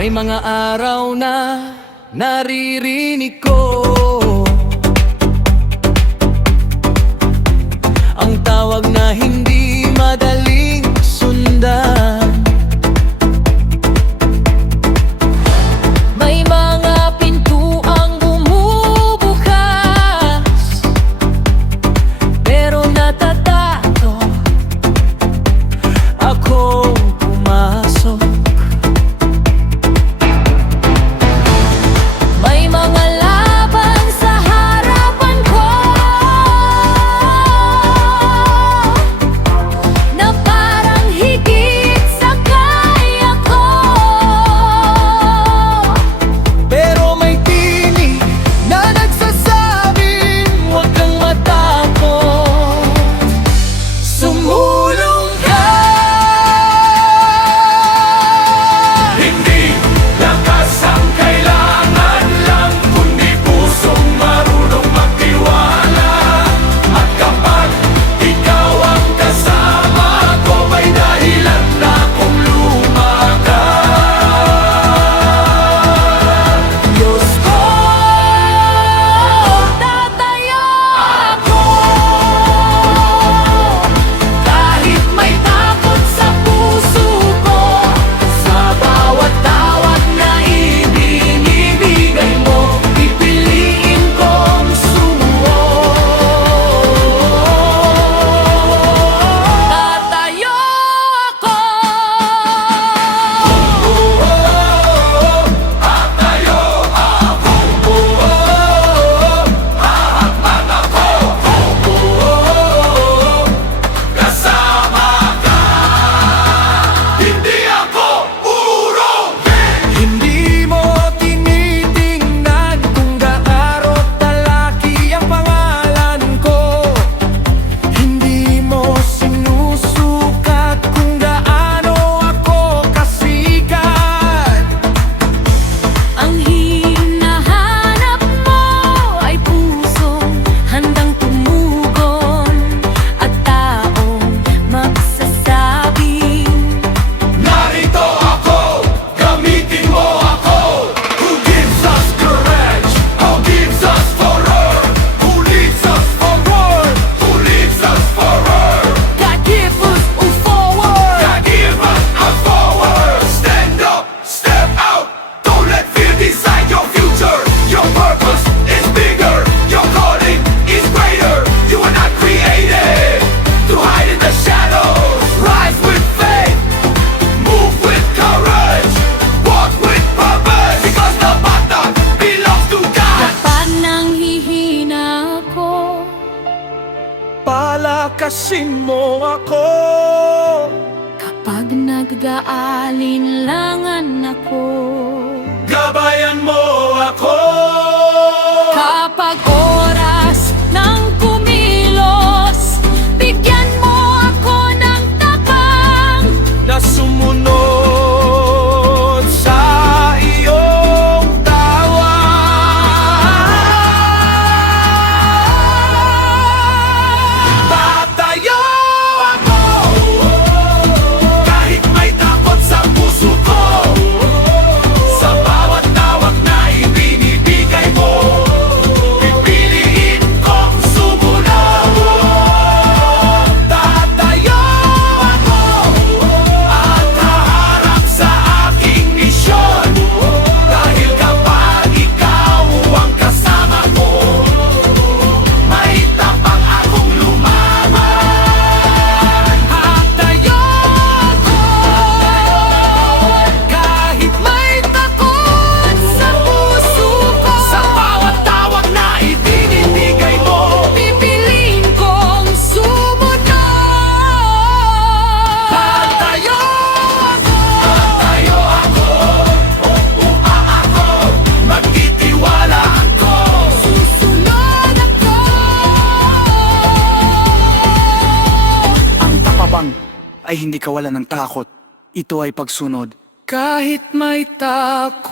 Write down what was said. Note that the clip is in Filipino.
May mga araw na naririnig ko ang tawag na hindi madaling sundan. May mga pintuang bumubukas, pero natatakot akong pumasok. May mga laban sa harapan ko na parang higit sa kaya ko, pero may tinig na nagsasabing huwag kang matakot. Sumulong ka. Hindi lakas ang kailangan lang, kundi pusong marunong magtiwala. At kapag ikaw ang kasama ko, may dahilan na kung lumakad. Diyos ko, tatayo ako kahit may takot sa puso ko. Sa bawat tawag na ibinibigay mo, pipiliin kong sumunod. Tatayo ako. Kasama ka, hindi ako urong. Hindi mo tinitingnan kung gaarot talaki ang pangalan ko. Hindi mo sinusukat kung gaano ako kasikat. Ang hinahanap mo ay pusong handang tumugon at taong magsasabing Narito ako, gamitin mo ako. Who gives us courage? Who gives us horror? Who leads us forward? Who leads us forward? God give us a forward. God give us a forward. Stand up, step out. Don't let fear decide your future. Your purpose is bigger. Your calling is greater. You are not created to hide in the shadows. Rise with faith. Move with courage. Walk with purpose. Because the battle belongs to God. Kapag nanghihina ako, palakasin mo ako. Kapag nag-aalinlangan ako, Gabayan mo ako. kapag oras ng kumilos, bigyan mo ako ng tapang na sumunod sa iyong tawag. Tatayo ako kahit may takot sa puso ko. Sa bawat tawag na ibinibigay mo, pipiliin kong sumunod. Tatayo ako at haharap sa aking misyon. Dahil kapag ikaw ang kasama ko, may tapang akong lumaban. Tatayo ako kahit may takot sa puso ko. Sa bawat tawag na ibinibigay mo, Pipiliin kong sumunod. Tatayo ako. tayo ako. Ako, magtitiwalaan ko. Susunod ako. Ang tapabang ay hindi kawalan ng takot. Ito ay pagsunod. Kahit may takot.